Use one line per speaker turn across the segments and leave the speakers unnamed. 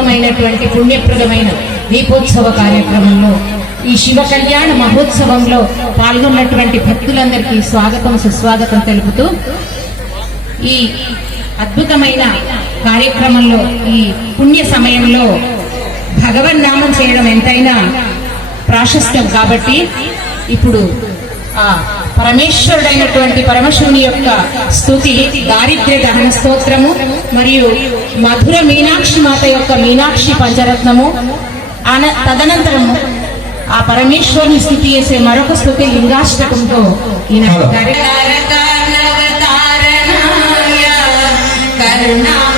అద్భుతమైనటువంటి పుణ్యప్రదమైన దీపోత్సవ కార్యక్రమంలో ఈ శివ కళ్యాణ మహోత్సవంలో పాల్గొన్నటువంటి భక్తులందరికీ స్వాగతం సుస్వాగతం తెలుపుతూ ఈ అద్భుతమైన కార్యక్రమంలో ఈ పుణ్య సమయంలో భగవన్ నామం చేయడం ఎంతైనా ప్రాశస్త్యం కాబట్టి ఇప్పుడు ఆ పరమేశ్వరుడైనటువంటి పరమశివుని యొక్క స్థుతి దారిద్ర్య దహన స్తోత్రము మరియు మధుర మీనాక్షి మాత యొక్క మీనాక్షి పంచరత్నము అన తదనంతరము ఆ పరమేశ్వరుని స్థుతి చేసే మరొక స్థుతి లింగాష్టకంతో ఈయన
కరుణాయ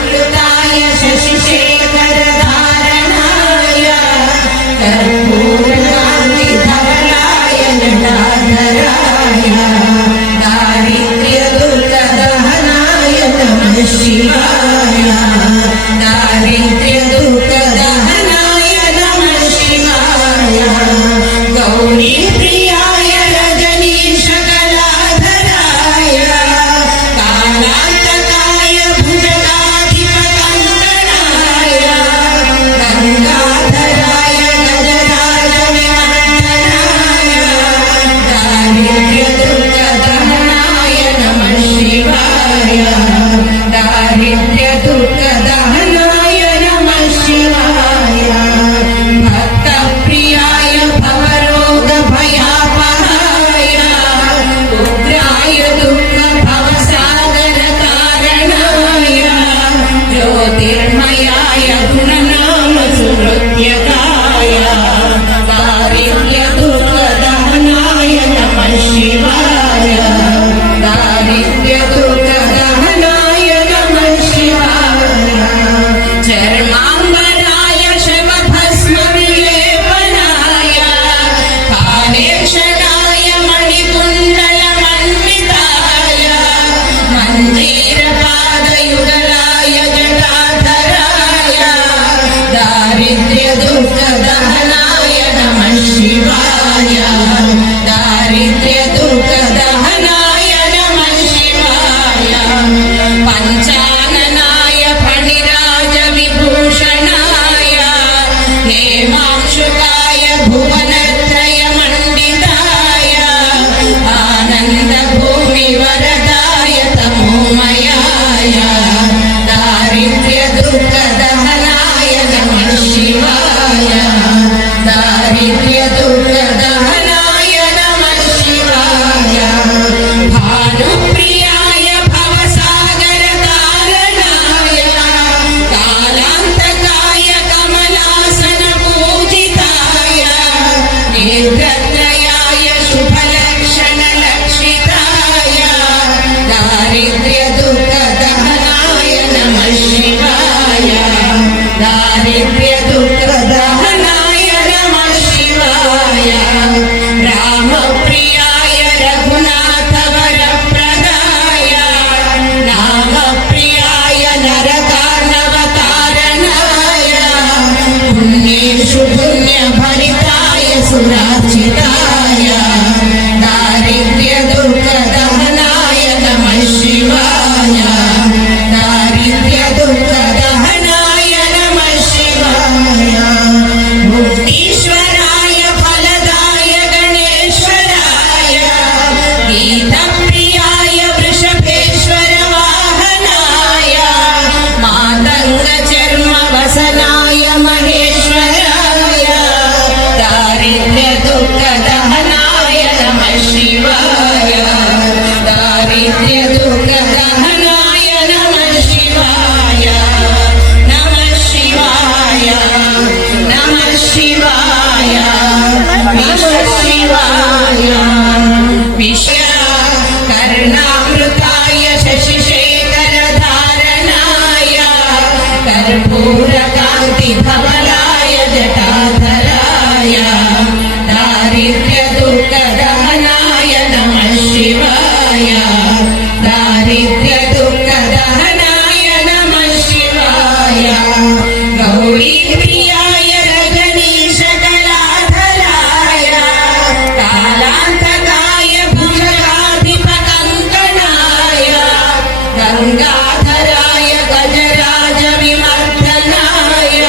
你 निर्गन्धयाय शुभलक्षणलक्षिताय दारिद्र्यदुःखदहनाय नमः शिवाय दारिद्र्य ഗംഗാധരായ ഗജരാജ വിമർദ്ദനായ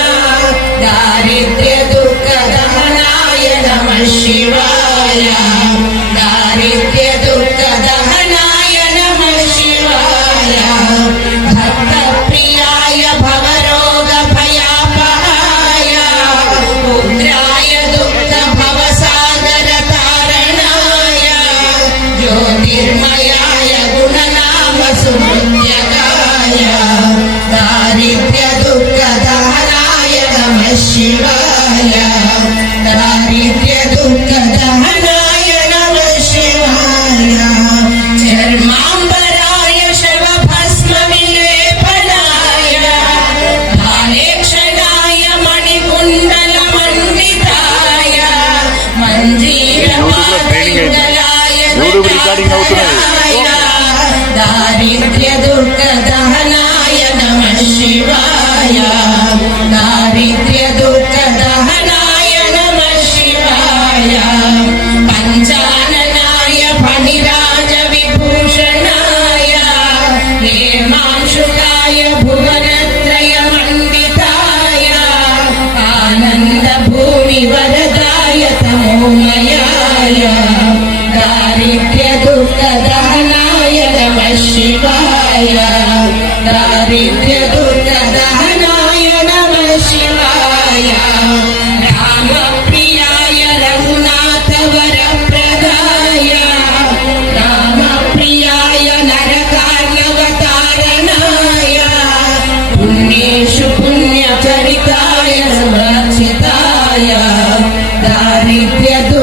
ദാരിദ്ര്യ ദുഃഖദഹനായ നമ ശിവായ. शिवाय दारिद्र्यदुःखदहनाय नमः शिवाय चर्माम्बराय शवभस्मविलेपनाय कालेक्षणाय मणिकुण्डलमण्डिताय मञ्जीरपादलाय दारिद्र्यदुःखदहनाय नमः शिवाय दारिद्र दुर्दहनाय नमशिवाय रामप्रियाय रघुनाथवरप्रदाय रामप्रियाय नरकार्यवतारणाय पुण्येषु पुण्यचरिताय सुरचिताय दारिद्रु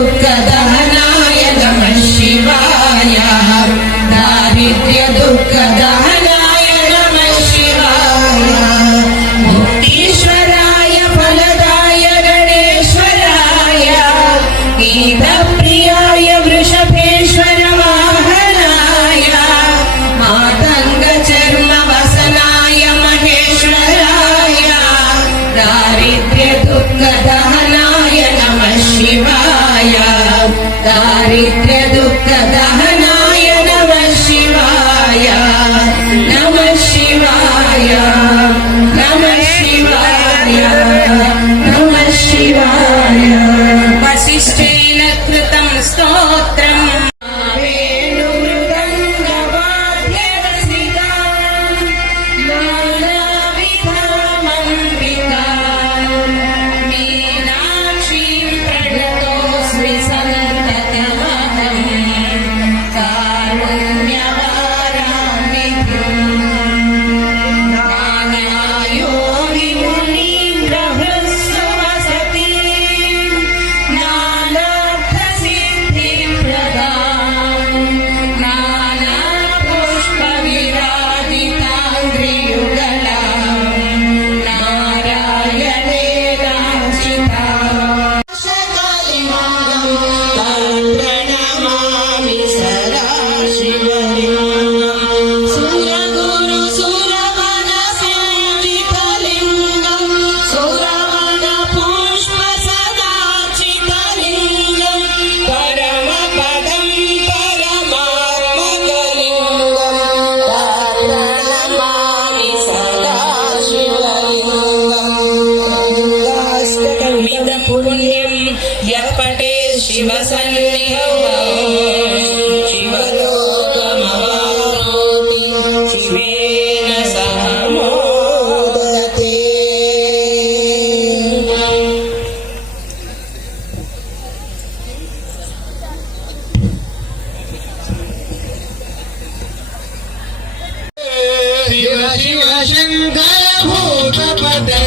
शंकर भूत पते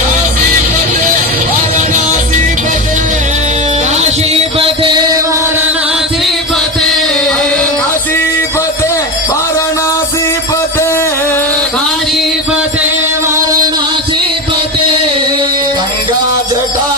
काशीपते वाराणसी पते। काशीपते वाराणसी पते
काशीपते वाराणसी पते
गंगा जटा